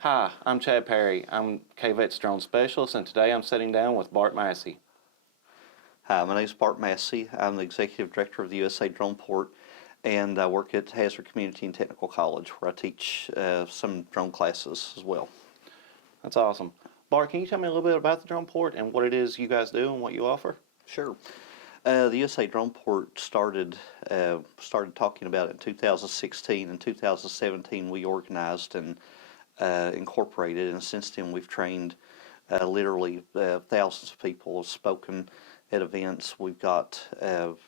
Hi, I'm Chad Perry. I'm K12 Drone Specialist, and today I'm sitting down with Bart Massey. Hi, my name is Bart Massey. I'm the Executive Director of the USA Drone Port, and I work at Hazard Community and Technical College, where I teach some drone classes as well. That's awesome. Bart, can you tell me a little bit about the drone port and what it is you guys do and what you offer? Sure. The USA Drone Port started talking about it in 2016. In 2017, we organized and incorporated, and since then we've trained literally thousands of people, have spoken at events. We've got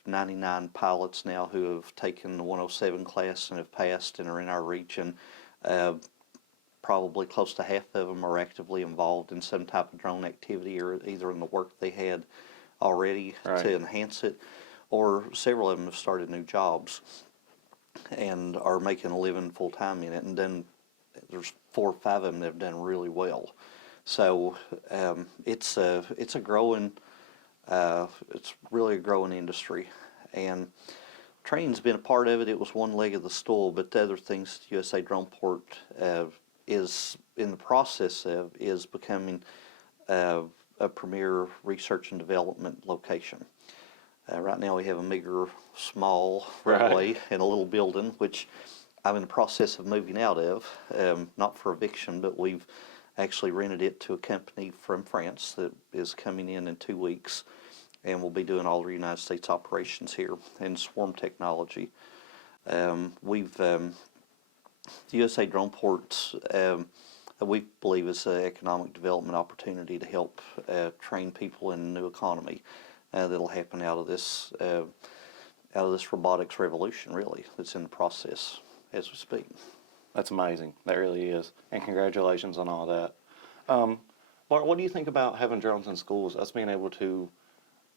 99 pilots now who have taken the 107 class and have passed and are in our region. Probably close to half of them are actively involved in some type of drone activity, or either in the work they had already to enhance it, or several of them have started new jobs and are making a living full time in it. And then there's 4 or 5 of them that have done really well. So it's a growing, it's really a growing industry, and training's been a part of it. It was one leg of the stool, but the other things USA Drone Port is in the process of is becoming a premier research and development location. Right now we have a meager, small runway and a little building, which I'm in the process of moving out of, not for eviction, but we've actually rented it to a company from France that is coming in 2 weeks, and we'll be doing all the United States operations here in swarm technology. The USA Drone Ports, we believe, is an economic development opportunity to help train people in a new economy that'll happen out of this robotics revolution, really, that's in the process as we speak. That's amazing. That really is. And congratulations on all that. Bart, what do you think about having drones in schools, us being able to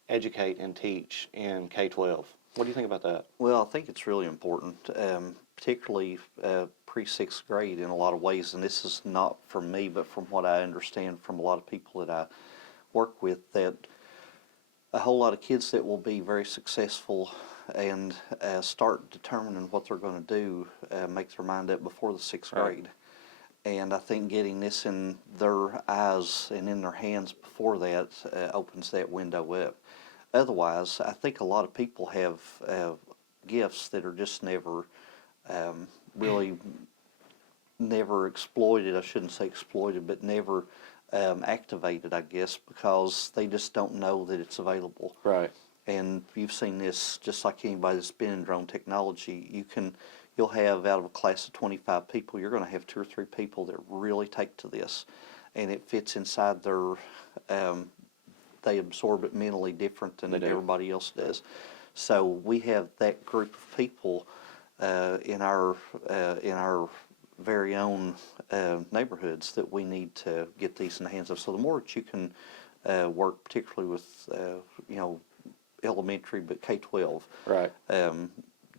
educate and teach in K-12? What do you think about that? Well, I think it's really important, particularly pre-6th grade in a lot of ways, and this is not from me, but from what I understand from a lot of people that I work with, that a whole lot of kids that will be very successful and start determining what they're going to do, make their mind up before the 6th grade. And I think getting this in their eyes and in their hands before that opens that window up. Otherwise, I think a lot of people have gifts that are just never really never exploited. I shouldn't say exploited, but never activated, I guess, because they just don't know that it's available. Right. And you've seen this just like anybody that's been in drone technology. You'll have, out of a class of 25 people, you're going to have 2 or 3 people that really take to this, and it fits inside their. They absorb it mentally different than everybody else does. So we have that group of people in our very own neighborhoods that we need to get these in the hands of. So the more that you can work, particularly with elementary, but K-12, right.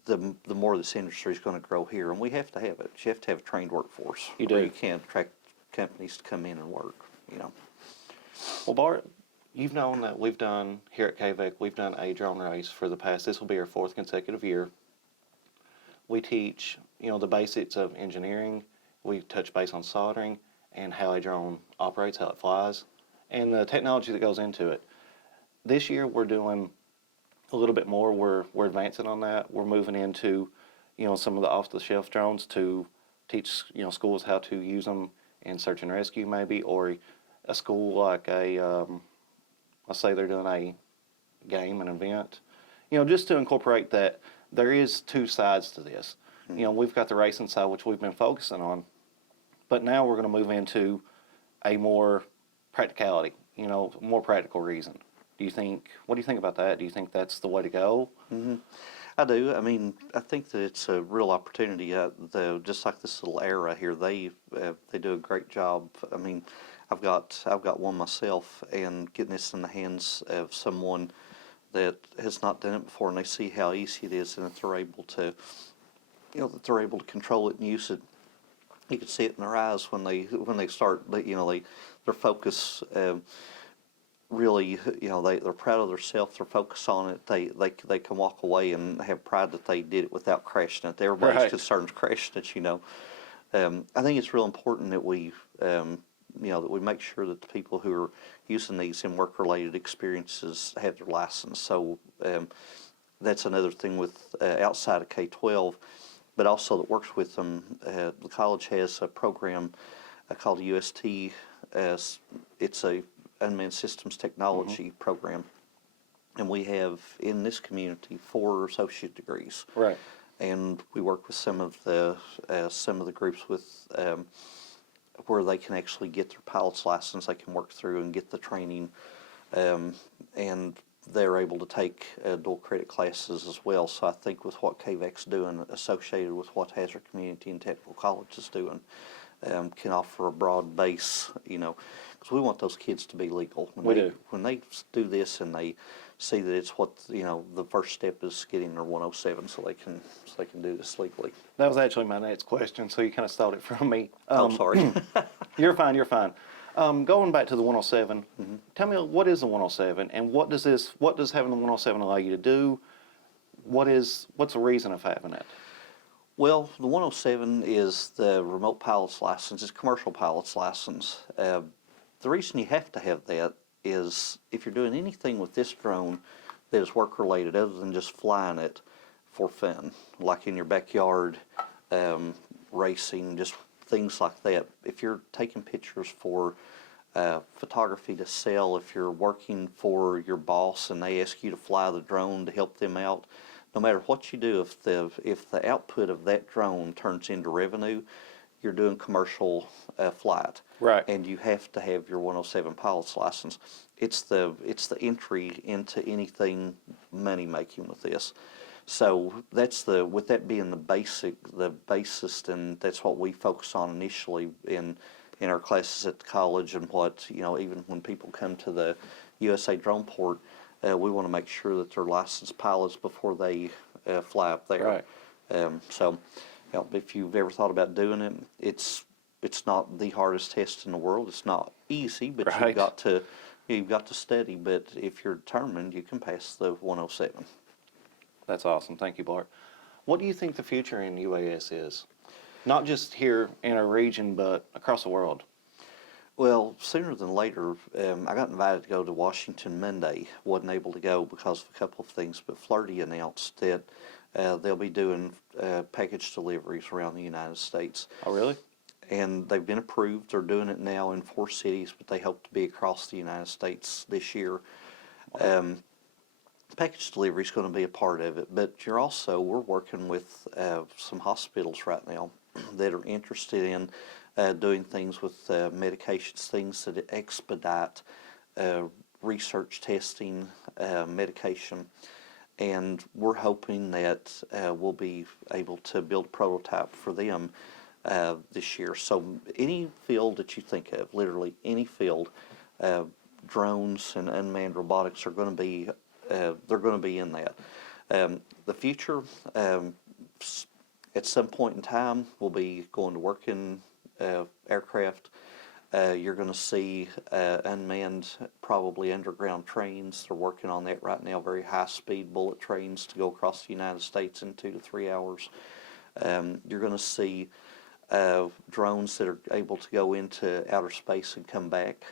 The more this industry is going to grow here, and we have to have it. You have to have a trained workforce. You do. You can't attract companies to come in and work. Well, Bart, you've known that we've done here at KVEC, we've done a drone race for the past. This will be our 4th consecutive year. We teach, the basics of engineering. We touch base on soldering and how a drone operates, how it flies, and the technology that goes into it. This year we're doing a little bit more. We're advancing on that. We're moving into, some of the off-the-shelf drones to teach, schools how to use them in search and rescue, maybe, or a school like let's say they're doing a game, an event, just to incorporate that there is 2 sides to this. Mm-hmm. We've got the racing side, which we've been focusing on, but now we're going to move into a more practicality, more practical reason. What do you think about that? Do you think that's the way to go? Mm-hmm. I do. I mean, I think that it's a real opportunity. Just like this little era here, they do a great job. I mean, I've got one myself, and getting this in the hands of someone that has not done it before, and they see how easy it is, and that they're able to, control it and use it. You can see it in their eyes when they start. Their focus. Really, they're proud of themselves. They're focused on it. They can walk away and have pride that they did it without crashing it. Everybody's concerned with crashing it, I think it's real important that we, that we make sure that the people who are using these in work-related experiences have their license. So that's another thing with outside of K12, but also that works with them. The college has a program called UST. It's a Unmanned Systems Technology program, and we have in this community 4 associate degrees. Right. And we work with some of the groups with where they can actually get their pilot's license. They can work through and get the training, and they're able to take dual credit classes as well. So I think with what KVEC's doing, associated with what Hazard Community and Technical College is doing, can offer a broad base, because we want those kids to be legal. When they do this and they see that it's what, the first step is getting their 107 so they can do this legally. That was actually my next question, so you kind of stole it from me. Sorry. You're fine, you're fine. Going back to the 107, tell me, what is the 107, and what does having the 107 allow you to do? What's the reason of having it? Well, the 107 is the remote pilot's license. It's commercial pilot's license. The reason you have to have that is if you're doing anything with this drone that is work-related other than just flying it for fun, like in your backyard, racing, just things like that. If you're taking pictures for photography to sell, if you're working for your boss and they ask you to fly the drone to help them out, no matter what you do, if the output of that drone turns into revenue, you're doing commercial flight. Right. And you have to have your 107 pilot's license. It's the entry into anything money making with this. So with that being the basis, and that's what we focus on initially in our classes at the college, and what, even when people come to the USA Drone Port, we want to make sure that they're licensed pilots before they fly up there. Right. So, if you've ever thought about doing it, it's not the hardest test in the world. It's not easy, but Right. you've got to study. But if you're determined, you can pass the 107. That's awesome. Thank you, Bart. What do you think the future in UAS is? Not just here in our region, but across the world. Well, sooner than later, I got invited to go to Washington Monday. Wasn't able to go because of a couple of things, but Flirty announced that they'll be doing package deliveries around the United States. Oh, really? And they've been approved. They're doing it now in 4 cities, but they hope to be across the United States this year. Package delivery is going to be a part of it, but we're working with some hospitals right now that are interested in doing things with medications, things that expedite research testing, medication, and we're hoping that we'll be able to build a prototype for them this year. So any field that you think of, literally any field, drones and unmanned robotics are going to be they're going to be in that. The future, at some point in time, we'll be going to work in aircraft. You're going to see unmanned, probably underground trains. They're working on that right now, very high-speed bullet trains to go across the United States in 2 to 3 hours. You're going to see drones that are able to go into outer space and come back,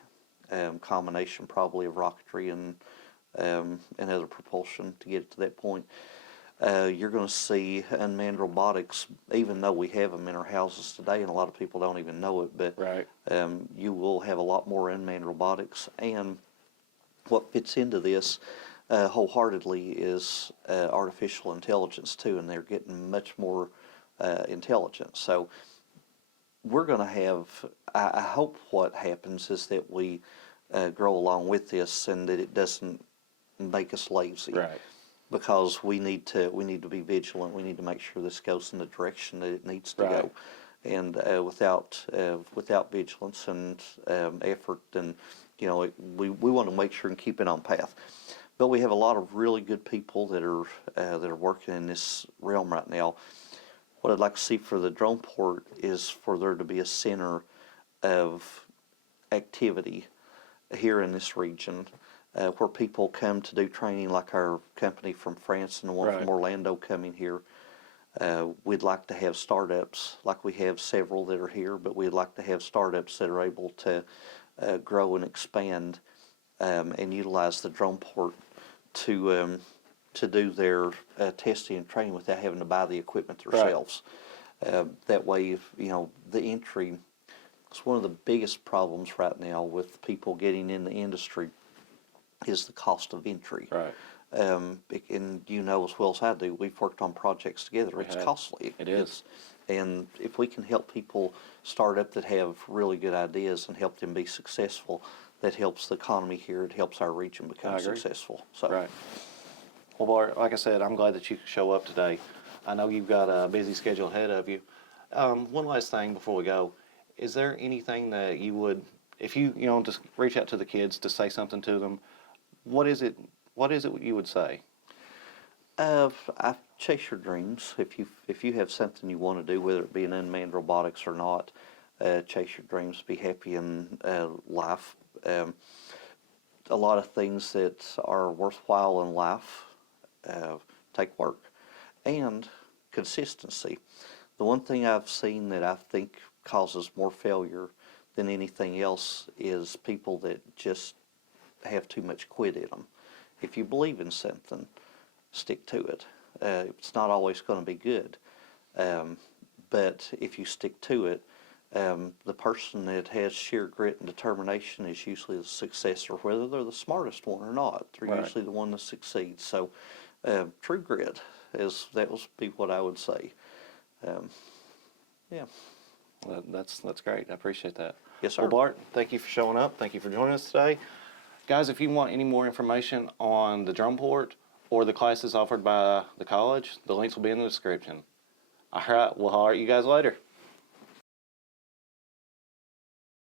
combination probably of rocketry and other propulsion to get it to that point. You're going to see unmanned robotics, even though we have them in our houses today, and a lot of people don't even know it, but Right. You will have a lot more unmanned robotics. And what fits into this wholeheartedly is artificial intelligence too, and they're getting much more intelligent. So we're going to have, I hope what happens is that we grow along with this, and that it doesn't make us lazy. Right. Because we need to be vigilant. We need to make sure this goes in the direction that it needs to Right. go. And without vigilance and effort, and we want to make sure and keep it on path. But we have a lot of really good people that are working in this realm right now. What I'd like to see for the drone port is for there to be a center of activity here in this region, where people come to do training, like our company from France and the one Right. from Orlando coming here. We'd like to have startups, like we have several that are here, but we'd like to have startups that are able to grow and expand and utilize the drone port to do their testing and training without having to buy the equipment themselves. That way, the entry, it's one of the biggest problems right now with people getting in the industry is the cost of entry. Right. And you know as well as I do, we've worked on projects together. It's costly. It is. And if we can help people start up that have really good ideas and help them be successful, that helps the economy here. It helps our region become successful. So. Right. Well, Bart, like I said, I'm glad that you could show up today. I know you've got a busy schedule ahead of you. One last thing before we go. Is there anything that you would, if you just reach out to the kids to say something to them, what is it you would say? I chase your dreams. If you have something you want to do, whether it be in unmanned robotics or not, chase your dreams. Be happy in life. A lot of things that are worthwhile in life take work and consistency. The one thing I've seen that I think causes more failure than anything else is people that just have too much quit in them. If you believe in something, stick to it. It's not always going to be good, but if you stick to it, the person that has sheer grit and determination is usually the successor, whether they're the smartest one or not. They're usually the one that succeeds. So, true grit that would be what I would say. Yeah. Well, that's great. I appreciate that. Yes, sir. Well, Bart, thank you for showing up. Thank you for joining us today. Guys, if you want any more information on the drone port or the classes offered by the college, the links will be in the description. All right, we'll holler at you guys later.